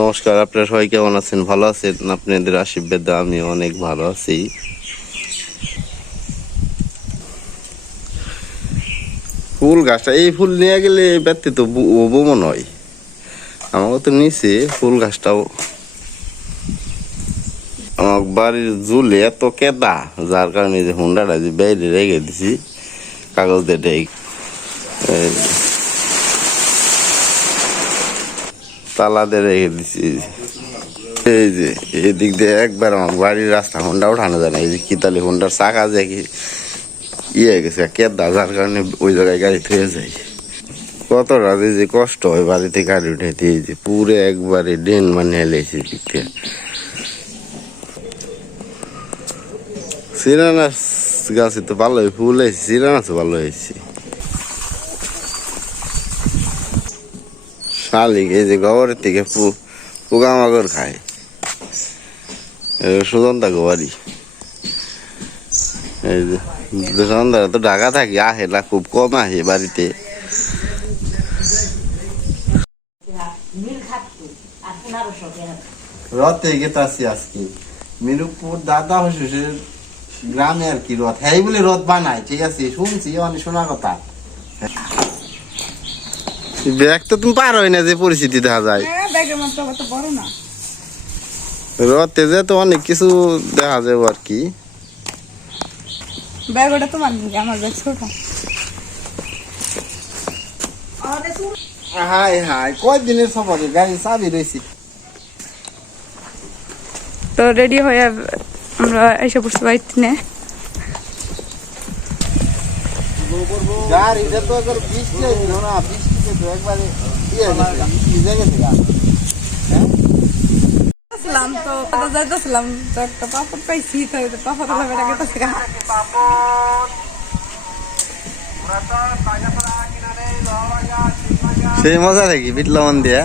নমস্কার, আপনারা সবাই কেমন আছেন? ভালো আছেন? আপনাদের আশীর্বাদ আমি অনেক ভালো আছি। ফুল গাছটা, এই ফুল নিয়ে গেলে ব্যক্তি তো বোমন নয়। আমাকে তো নিচে ফুল গাছটাও। আমার বাড়ির জুলে এত কেদা, যার কারণে যে হুন্ডাটা যে বাইরে রেখে দিছি, কাগজ দিয়ে যে। রেখে দিছি। এই যে এই দিক দিয়ে একবার আমার বাড়ির রাস্তা হুন্ডা উঠানো যায় না। এই যে কিতালি হুন্ডার চাকা যে কি ইয়ে গেছে কেদা যার কারণে ওই জায়গায় গাড়ি থয়ে যায়। কত রাতে যে কষ্ট হয় বাড়িতে গাড়ি উঠাইতে। এই যে পুরো একবারে ডেন মানে হেলেছে দিক থেকে সিরানাস গাছে তো ভালো ফুল হয়েছে সিরানাস ভালো হয়েছে। শালিক এই যে গোবরের থেকে পোকামাকড় খায়। সুজন্তা গোবারি এই যে সন্ধ্যা তো ঢাকা থাকি, আহে না, খুব কম আহে বাড়িতে। রথে গেতাছি আজকে। মিরুপুর দাদা শ্বশুরের গ্রামে আর কি রথ। হ্যাঁ বলে রথ বানায়, ঠিক আছে, শুনছি, অনেক শোনা কথা। ব্যাগ তো তুমি পার হয় না যে পরিস্থিতি দেখা যায়। হ্যাঁ ব্যাগের মাত্র অত বড় না। রথে যে তো অনেক কিছু দেখা যাবে আর কি। ব্যাগ ওটা তোমার আমার ব্যাগ ছোট। হাই হাই কয় সফরে গাড়ি চাবি রয়েছে। তো রেডি হয়ে আমরা এসে পড়ছি বাড়িতে নে। গাড়িটা তো একবার বৃষ্টি না? বৃষ্টিতে তো একবারে ইয়ে গেছে। আসলাম তো কোথাও যাইতেছিলাম তো একটা পাপড় পাইছি তো এই পাপড় হলো বেটা গেতেছে সেই মজা নাকি বিটলমন দিয়া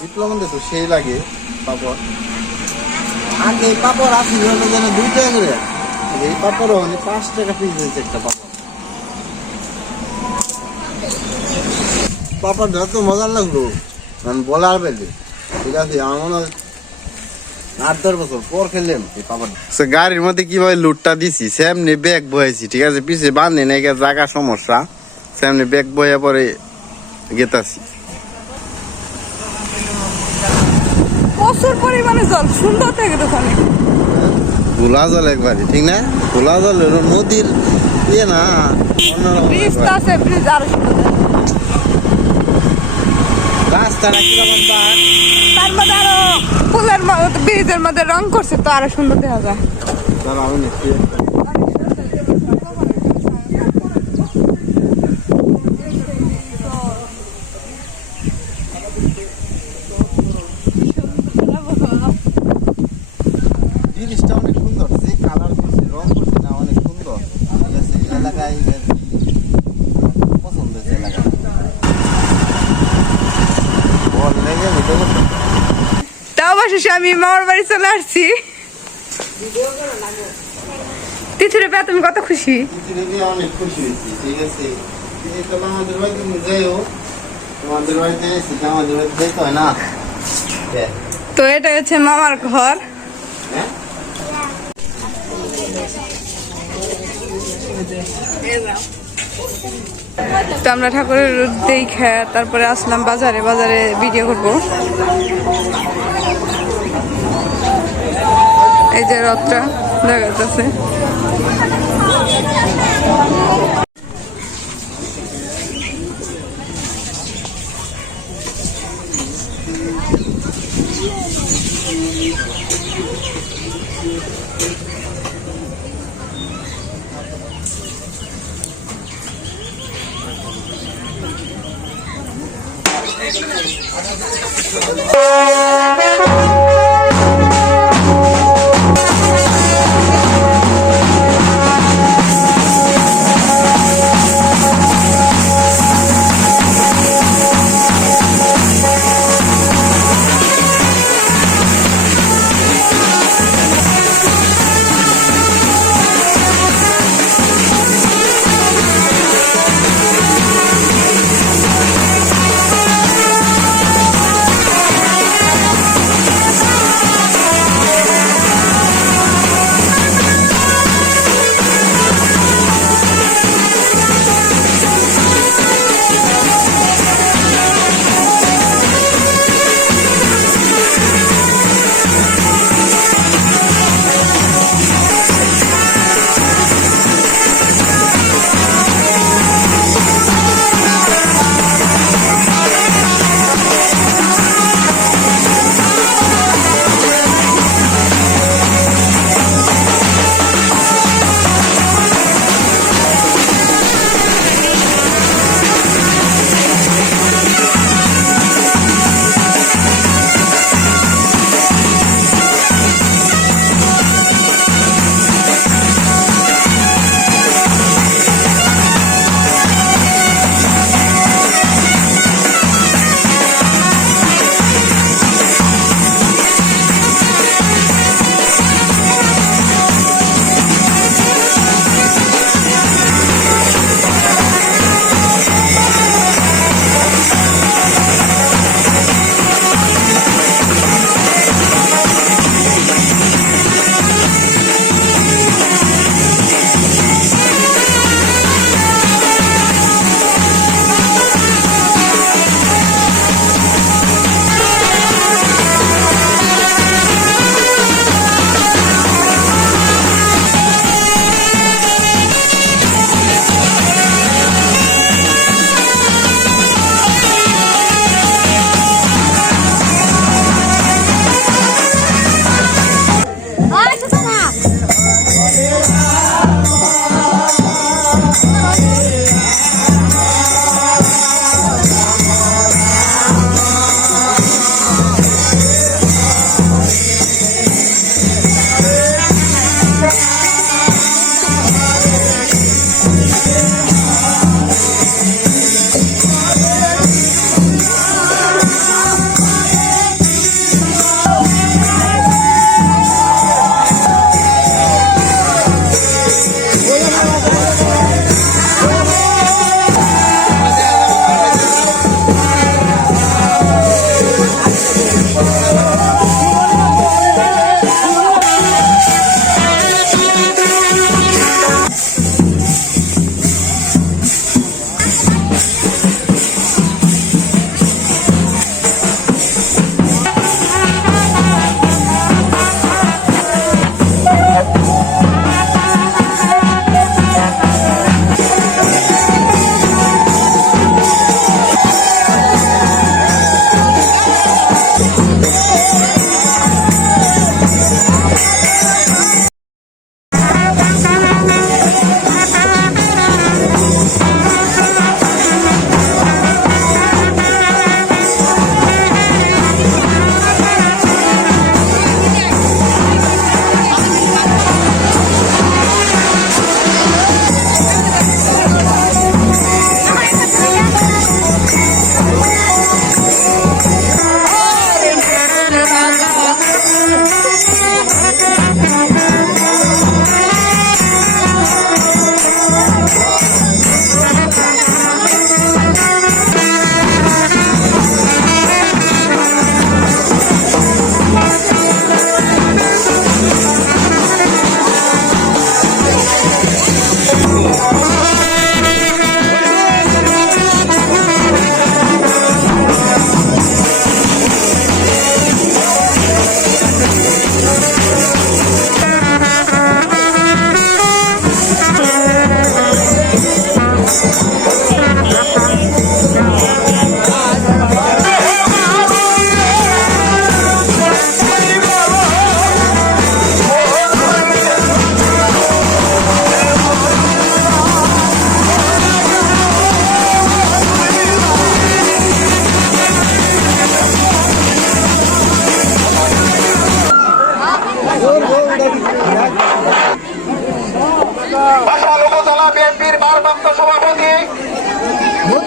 বিপ্লবন তো সেই লাগে পাপড়। আগে পাপড় হলো যেন দুই টাকা করে এই পাপড় মানে পাঁচ টাকা পিস হয়েছে একটা পাপড়। পাপড়টা তো মজার লাগল। মানে বলার পেলে ঠিক আছে আমার আট দশ বছর পর খেললাম এই পাপড় গাড়ির মধ্যে কীভাবে লুটটা দিছি সেমনি ব্যাগ বয়েছি ঠিক আছে? পিছিয়ে বান্ধে নাই জায়গা সমস্যা। সেমনি ব্যাগ বয়ে পরে গেতাছি। প্রচুর পরিমাণে জল সুন্দর থেকে তো অনেক জল একবারে ঠিক না? খোলা জল হলো নদীর ইয়ে না ব্রিজ আছে ব্রিজ আরও সুন্দর। রাস্তাটা কীরকম বাঘ তার মধ্যে আরও ফুলের মধ্যে ব্রিজের মধ্যে রং করছে তো আরও সুন্দর দেখা যায় দাঁড়াও নিচ্ছি জিনিসটা অনেক সুন্দর যে কালার করছে রং করছে না অনেক সুন্দর ঠিক আছে এই এলাকায় এর পছন্দ হয়েছে এলাকা বল লেগে ভিডিও করতে তা অবশেষে আমি মামার বাড়ি চলে আসছি। তিথিরে পেয়ে তুমি কত খুশি? অনেক খুশি হয়েছি ঠিক আছে। তো আমাদের বাড়িতে যাইও তোমাদের বাড়িতে এসেছি আমাদের বাড়িতে যেতে হয় না। তো এটা হচ্ছে মামার ঘর। হ্যাঁ? তো আমরা ঠাকুরের দেখে তারপরে আসলাম বাজারে বাজারে ভিডিও করব। এই যে রথটা দেখা যাচ্ছে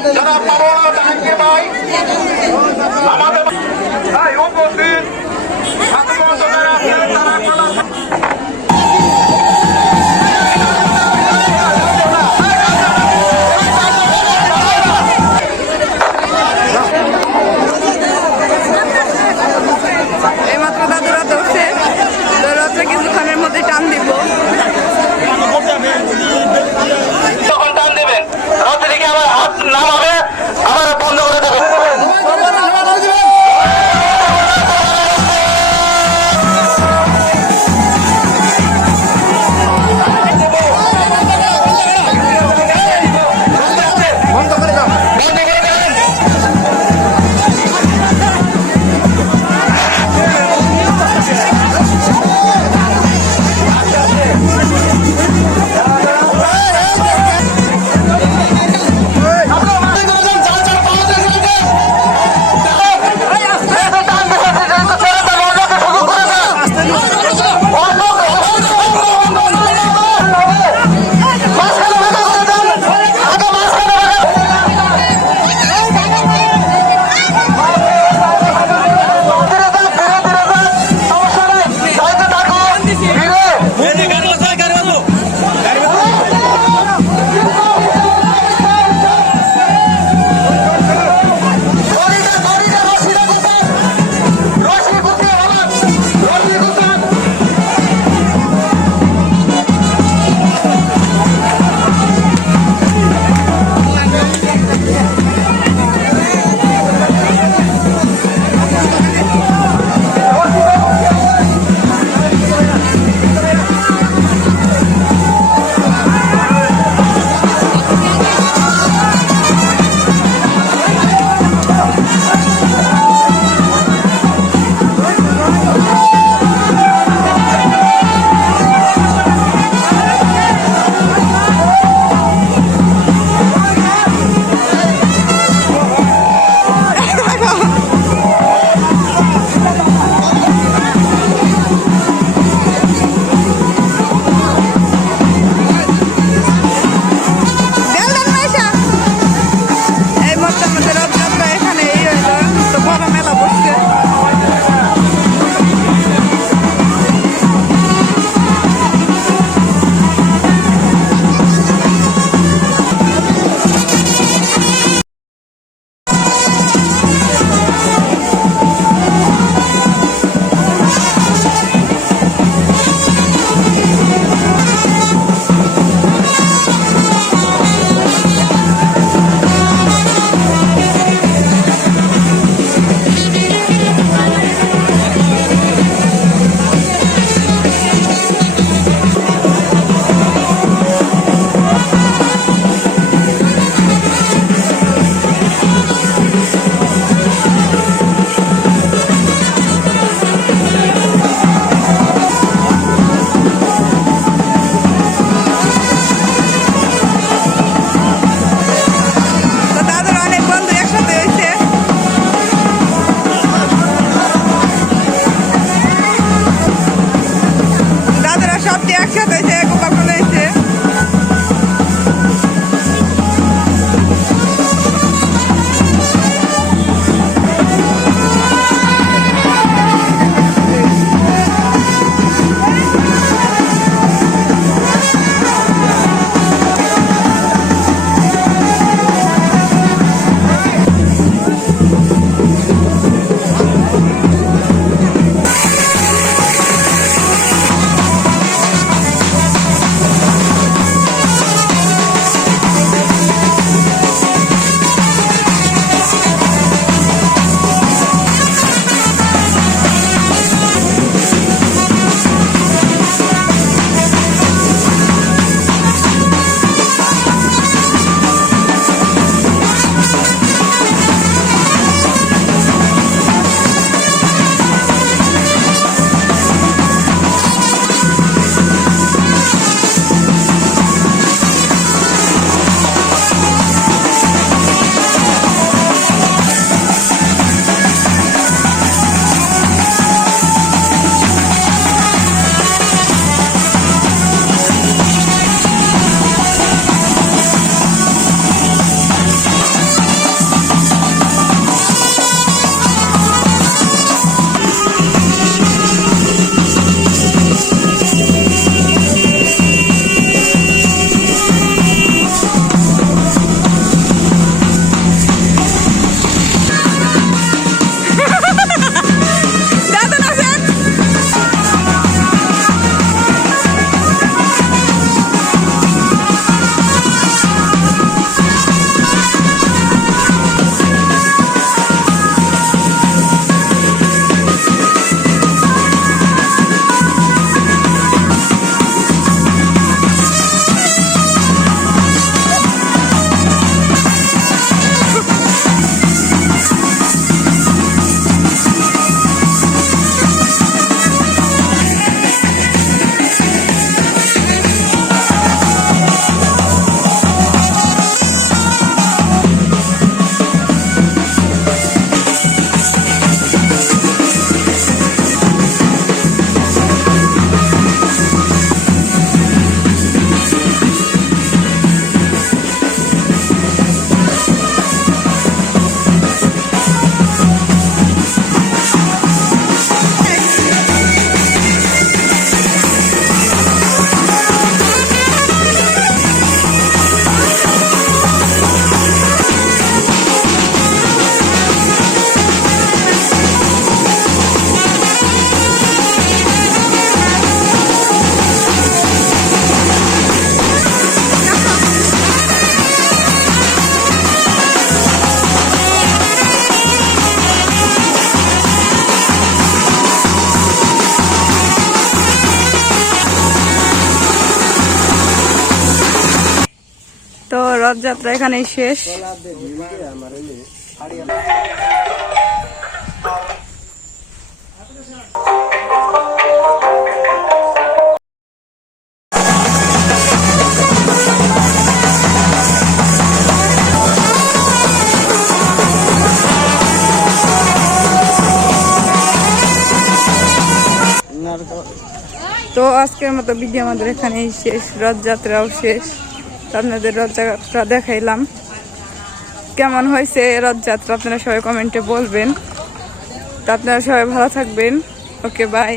যারা পাওয়া তাদেরকে ভাই আমাদের উপস্থিত রথযাত্রা এখানেই শেষ। তো আজকের মতো ভিডিও আমাদের এখানেই শেষ। রথযাত্রাও শেষ। আপনাদের রথযাত্রা দেখাইলাম। কেমন হয়েছে রথযাত্রা? আপনারা সবাই কমেন্টে বলবেন। তা আপনারা সবাই ভালো থাকবেন। Okay bye